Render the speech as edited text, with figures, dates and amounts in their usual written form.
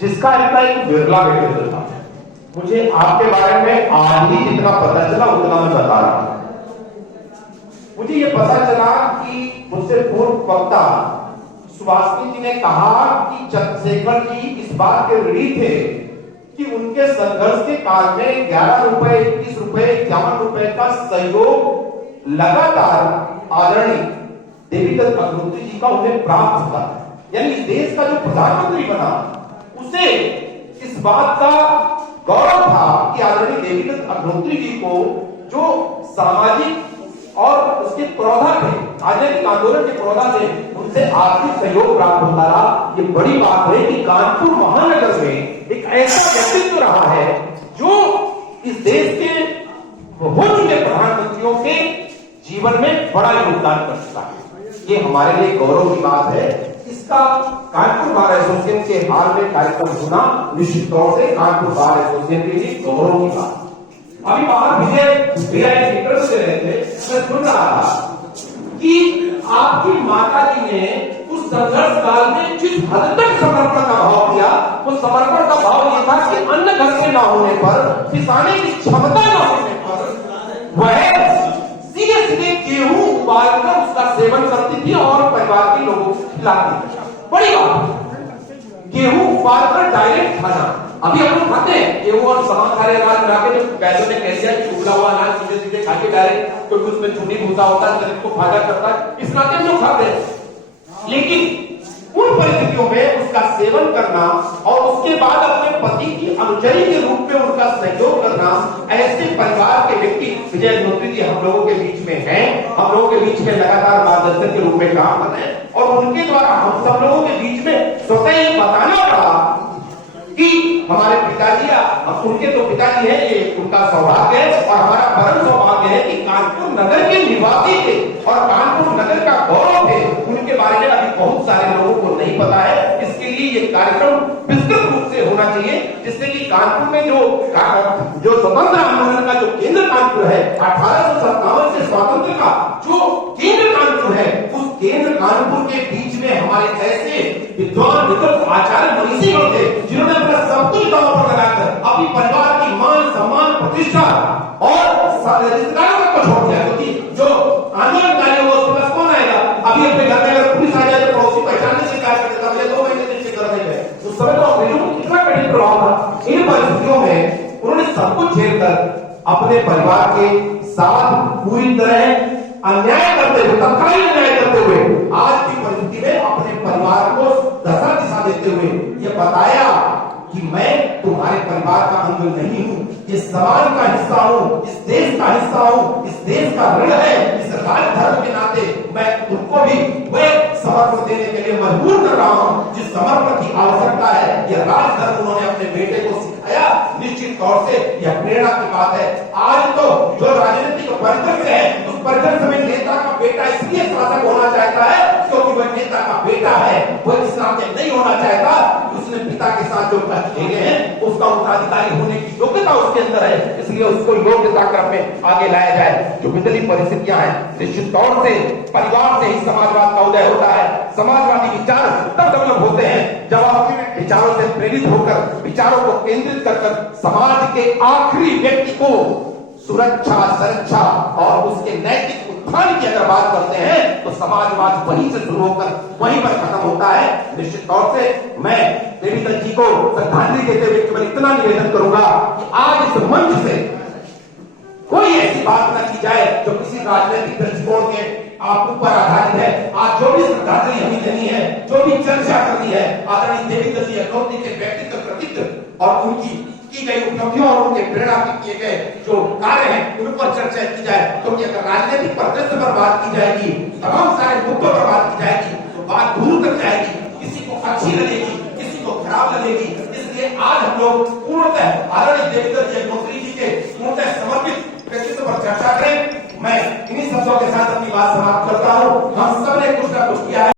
जिसका इतना एक बिरला व्यक्तित्व था। मुझे आपके बारे में आज ही जितना पता चला उतना मैं बता रहा हूं। मुझे यह पता चला कि मुझसे पूर्व वक्ता सुभाषिनी जी ने कहा कि चंद्रशेखर जी इस बात के ऋणी थे कि उनके संघर्ष के काल में 11 रुपए, 21 रुपए, 51 रुपए का सहयोग लगातार आदरणीय देवीदत्त अग्निहोत्री जी का उन्हें प्राप्त हुआ। यानी इस देश का जो प्रधानमंत्री बना उसे इस बात का गौरव था कि आदरणीय देवीदत्त अग्निहोत्री जी को जो सामाजिक और उसके प्रौधा थे, आजादी आंदोलन के प्रौधा थे, उनसे आर्थिक सहयोग प्राप्त होता रहा। ये बड़ी बात है कि कानपुर महानगर में एक ऐसा व्यक्तित्व रहा है जो इस देश के हो चुके प्रधानमंत्रियों के जीवन में बड़ा योगदान कर चुका है। ये हमारे लिए गौरव की बात है। इसका कानपुर बार एसोसिएशन के हाल में कार्यक्रम सुना, निश्चित तौर से कानपुर बार एसोसिएशन के लिए गौरव की बात। अभी बाहर भैया एक इंटरव्यू दे रहे थे, मैं सुन रहा था कि आपकी माता जी ने उस संघर्ष काल में जिस हद तक समर्पण का भाव किया, उस समर्पण का भाव यह था कि अन्न घर में न होने पर, किसाने की क्षमता न होने पर वह सीधे सीधे गेहूं उबालकर उसका सेवन करती थी और परिवार के लोगों को खिलाती थी। बड़ी बात, गेहूं उबालकर डायरेक्ट खाना। अभी हम लोग खाते हैं गेहूं और तमाम सारे अनाज मिला के, जो पैसों ने कह दिया कि उबला हुआ अनाज सीधे सीधे खा के डायरेक्ट, क्योंकि उसमें चूनी भूसा होता है, शरीर को फायदा करता है, इस नाते हम लोग खाते हैं। लेकिन उन परिस्थितियों में उसका सेवन करना और उसके बाद अपने पति की अनुचरी के रूप में उनका सहयोग करना, ऐसे परिवार के व्यक्ति विजय अग्निहोत्री जी हम लोगों के बीच में हैं। हम लोगों के बीच में लगातार मार्गदर्शक के रूप में काम कर रहे हैं और उनके द्वारा हम सब लोगों के बीच में स्वतः ये बताना पड़ा कि हमारे पिताजी, उनके तो पिताजी हैं, ये उनका सौभाग्य है और हमारा परम सौभाग्य है कि कानपुर नगर के निवासी थे और कानपुर नगर का गौरव थे। उनके बारे में अभी बहुत सारे लोगों को नहीं पता है। इसके लिए ये कार्यक्रम विस्तृत रूप से होना चाहिए, जिससे कि कानपुर में जो स्वतंत्र आंदोलन का जो केंद्र कानपुर है, 1857 से स्वातंत्र का जो केंद्र कानपुर है, उस केंद्र कानपुर के बीच में हमारे ऐसे विद्वान विद्वत आचार्य मनीषी लोग थे जिन्होंने अपना सब कुछ दांव पर लगाकर अपनी परिवार की मान सम्मान प्रतिष्ठा और रिश्तेदारों को छोड़ दिया। क्योंकि जो आंदोलनकारी हो उसके पास कौन आएगा? अभी अपने घर में अगर पुलिस आ जाए तो पड़ोसी पहचानने से कार्य करता है, 2 महीने से कर रहे हैं। उस समय तो अंग्रेजों को कितना कठिन प्रभाव था। इन परिस्थितियों में उन्होंने सब कुछ झेलकर अपने परिवार के साथ पूरी तरह अन्याय करते हुए, तत्कालीन अन्याय करते हुए, आज की परिस्थिति में अपने परिवार को दशा दिशा देते हुए ये बताया कि मैं तुम्हारे परिवार का अंग नहीं हूं, इस समाज का हिस्सा हूं, इस देश का हिस्सा हूं, इस देश का ऋण है, इस राज धर्म के नाते मैं तुमको भी वह समर्पण देने के लिए मजबूर कर रहा हूं जिस समर्पण की आवश्यकता है। यह राज धर्म उन्होंने अपने बेटे को सिखाया। निश्चित तौर से यह प्रेरणा की बात है। आज तो जो राजनीतिक परिदृश्य है, उस परिदृश्य में नेता का बेटा इसलिए शासक होना चाहता है क्योंकि वह नेता का बेटा है, वह इस नाते नहीं होना चाहता कि उसने पिता के साथ जो कष्ट झेले हैं उसका उत्तराधिकारी होने की योग्यता उसके अंदर है, इसलिए उसको योग्यता क्रम में आगे लाया जाए। जो विदली परिस्थितियां हैं, निश्चित तौर से परिवार से ही समाजवाद का उदय होता है। समाजवादी विचार तब डेवलप होते हैं जब आप विचारों से प्रेरित होकर विचारों को केंद्रित कर समाज के आखिरी व्यक्ति को सुरक्षा, सुरक्षा और उसके नैतिक उत्थान की अगर बात करते हैं तो समाजवाद वहीं से शुरू होकर वहीं पर खत्म होता है। निश्चित तौर से मैं देवीदत्त जी को श्रद्धांजलि देते हुए केवल इतना निवेदन करूंगा कि आज इस मंच से कोई ऐसी बात न की जाए जो किसी राजनीतिक दृष्टिकोण के आप ऊपर आधारित है। आज जो भी श्रद्धांजलि हमें देनी है, जो भी चर्चा करनी है, आदरणीय देवीदत्त जी अग्निहोत्री के व्यक्तित्व कृतित्व और उनकी की गई उपलब्धियों और उनके प्रेरणा किए गए जो कार्य हैं उन पर चर्चा की जाए। क्योंकि अगर राजनीतिक परिदृश्य पर बात की जाएगी, तमाम सारे मुद्दों पर बात की जाएगी तो बात दूर तक जाएगी, किसी को अच्छी लगेगी, किसी को खराब लगेगी। इसलिए आज हम लोग पूर्णतः आदरणीय देवीदत्त जी अग्निहोत्री जी के पूर्णतः समर्पित व्यक्तित्व पर चर्चा करें। मैं इन्हीं शब्दों के साथ अपनी बात समाप्त करता हूँ। हम सबने कुछ न कुछ किया है।